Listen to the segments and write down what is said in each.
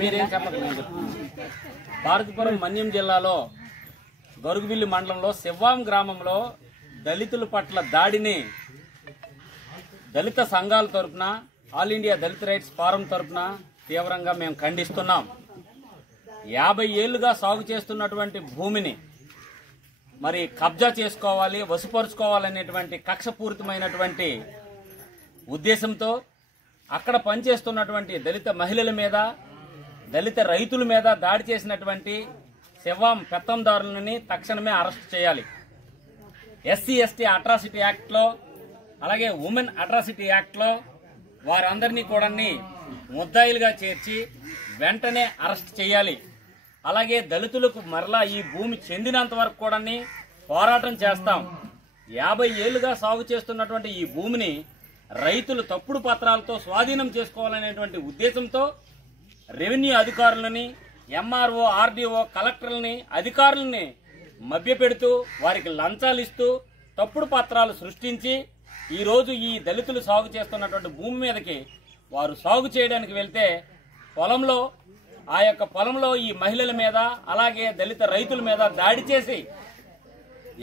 మీరేం చెప్పండి. పార్వతీపురం మన్యం జిల్లాలో గరుగుబిల్లి మండలంలో శివ్వాం గ్రామంలో దళితుల పట్ల దాడిని దళిత సంఘాల తరపున ఆల్ ఇండియా దళిత రైట్స్ ఫోరం తరపున తీవ్రంగా మేము ఖండిస్తున్నాం. 50 ఏళ్లుగా సాగు చేస్తున్నటువంటి భూమిని మరి కబ్జా చేసుకోవాలి, వశపరుచుకోవాలనేటువంటి కక్షపూరితమైనటువంటి ఉద్దేశంతో అక్కడ పనిచేస్తున్నటువంటి దళిత మహిళల మీద, దళిత రైతుల మీద దాడి చేసినటువంటి శివ్వాం పెత్తందారులని తక్షణమే అరెస్ట్ చేయాలి. ఎస్సీ ఎస్టీ అట్రాసిటీ యాక్ట్లో అలాగే ఉమెన్ అట్రాసిటీ యాక్ట్లో వారందరినీ కూడా ముద్దాయిలుగా చేర్చి వెంటనే అరెస్ట్ చేయాలి. అలాగే దళితులకు మరలా ఈ భూమి చెందినంత వరకు కూడా పోరాటం చేస్తాం. 50 ఏళ్లుగా సాగు చేస్తున్నటువంటి ఈ భూమిని రైతులు తప్పుడు పత్రాలతో స్వాధీనం చేసుకోవాలనేటువంటి ఉద్దేశంతో రెవెన్యూ అధికారులని, ఎంఆర్ఓ, ఆర్డీఓ, కలెక్టర్లని, అధికారులని మభ్యపెడుతూ వారికి లంచాలు ఇస్తూ తప్పుడు పత్రాలు సృష్టించి ఈరోజు ఈ దళితులు సాగు చేస్తున్నటువంటి భూమి మీదకి వారు సాగు చేయడానికి వెళ్తే పొలంలో ఆ యొక్క పొలంలో ఈ మహిళల మీద అలాగే దళిత రైతుల మీద దాడి చేసి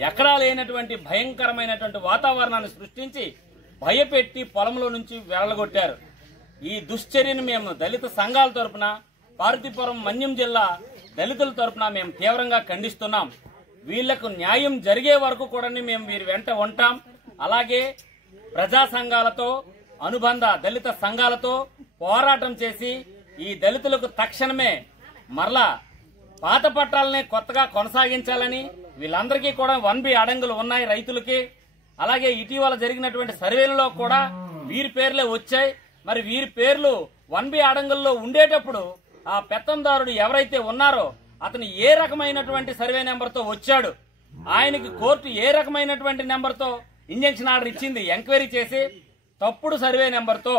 ఎక్కడా లేనటువంటి భయంకరమైనటువంటి వాతావరణాన్ని సృష్టించి భయపెట్టి పొలంలో నుంచి వెళ్లగొట్టారు. ఈ దుశ్చర్యను మేము దళిత సంఘాల తరపున, పార్వతీపురం మన్యం జిల్లా దళితుల తరపున మేము తీవ్రంగా ఖండిస్తున్నాం. వీళ్లకు న్యాయం జరిగే వరకు కూడా మేము వీరి వెంట ఉంటాం. అలాగే ప్రజా సంఘాలతో, అనుబంధ దళిత సంఘాలతో పోరాటం చేసి ఈ దళితులకు తక్షణమే మరలా పాత పట్టాలనే కొత్తగా కొనసాగించాలని, వీళ్ళందరికీ కూడా 1B అడంగులు ఉన్నాయి రైతులకి. అలాగే ఇటీవల జరిగినటువంటి సర్వేలలో కూడా వీరి పేర్లే వచ్చాయి. మరి వీరి పేర్లు 1B అడంగుల్లో ఉండేటప్పుడు ఆ పెత్తందారుడు ఎవరైతే ఉన్నారో అతను ఏ రకమైనటువంటి సర్వే నెంబర్తో వచ్చాడు, ఆయనకి కోర్టు ఏ రకమైనటువంటి నెంబర్తో ఇంజెక్షన్ ఆర్డర్ ఇచ్చింది, ఎంక్వైరీ చేసి తప్పుడు సర్వే నెంబర్తో,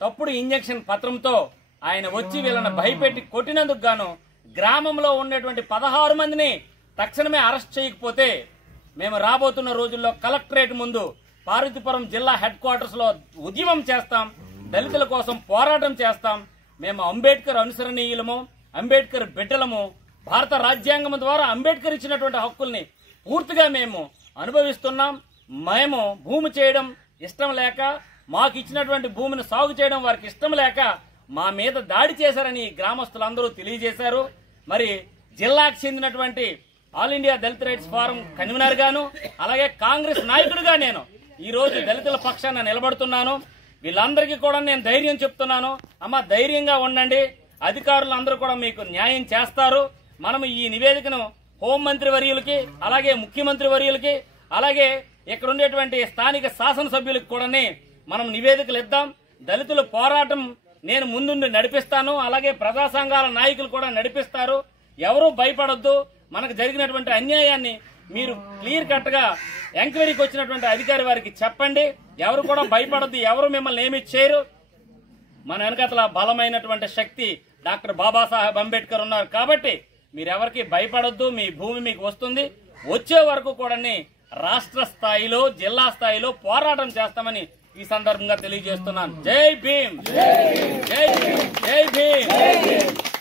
తప్పుడు ఇంజెక్షన్ పత్రంతో ఆయన వచ్చి వీళ్ళని భయపెట్టి కొట్టినందుకు గాను గ్రామంలో ఉండేటువంటి 16 మందిని తక్షణమే అరెస్ట్ చేయకపోతే మేము రాబోతున్న రోజుల్లో కలెక్టరేట్ ముందు పార్వతీపురం జిల్లా హెడ్ క్వార్టర్స్ లో ఉద్యమం చేస్తాం. దళితుల కోసం పోరాటం చేస్తాం. మేము అంబేద్కర్ అనుసరణీయులము, అంబేద్కర్ బిడ్డలము. భారత రాజ్యాంగం ద్వారా అంబేద్కర్ ఇచ్చినటువంటి హక్కుల్ని పూర్తిగా మేము అనుభవిస్తున్నాం. మేము భూమి చేయడం ఇష్టం లేక, మాకు ఇచ్చినటువంటి భూమిని సాగు చేయడం వారికి ఇష్టం లేక మా మీద దాడి చేశారని గ్రామస్తులందరూ తెలియజేశారు. మరి జిల్లాకు చెందినటువంటి ఆల్ ఇండియా దళిత రైట్స్ ఫోరం కన్వీనర్ గాను అలాగే కాంగ్రెస్ నాయకుడిగా నేను ఈ రోజు దళితుల పక్షాన నిలబడుతున్నాను. వీళ్ళందరికీ కూడా నేను ధైర్యం చెప్తున్నాను. అమ్మ, ధైర్యంగా ఉండండి, అధికారులు అందరూ కూడా మీకు న్యాయం చేస్తారు. మనం ఈ నివేదికను హోంమంత్రి వర్యులకి, అలాగే ముఖ్యమంత్రి వర్యులకి, అలాగే ఇక్కడ ఉండేటువంటి స్థానిక శాసనసభ్యులకు కూడా మనం నివేదికలు ఇద్దాం. దళితుల పోరాటం నేను ముందుండి నడిపిస్తాను. అలాగే ప్రజా సంఘాల నాయకులు కూడా నడిపిస్తారు. ఎవరూ భయపడొద్దు. మనకు జరిగినటువంటి అన్యాయాన్ని మీరు క్లియర్ కట్ గా ఎంక్వైరీకి వచ్చినటువంటి అధికారి వారికి చెప్పండి. ఎవరు కూడా భయపడొద్దు, ఎవరు మిమ్మల్ని ఏమీ చేయరు. మన వెనకతల బలమైనటువంటి శక్తి డాక్టర్ బాబాసాహెబ్ అంబేద్కర్ ఉన్నారు కాబట్టి మీరెవరికి భయపడొద్దు. మీ భూమి మీకు వస్తుంది. వచ్చే వరకు కూడా రాష్ట్ర స్థాయిలో, జిల్లా స్థాయిలో పోరాటం చేస్తామని ఈ సందర్భంగా తెలియజేస్తున్నాను. జై భీమ్, జై భీమ్, జై భీమ్.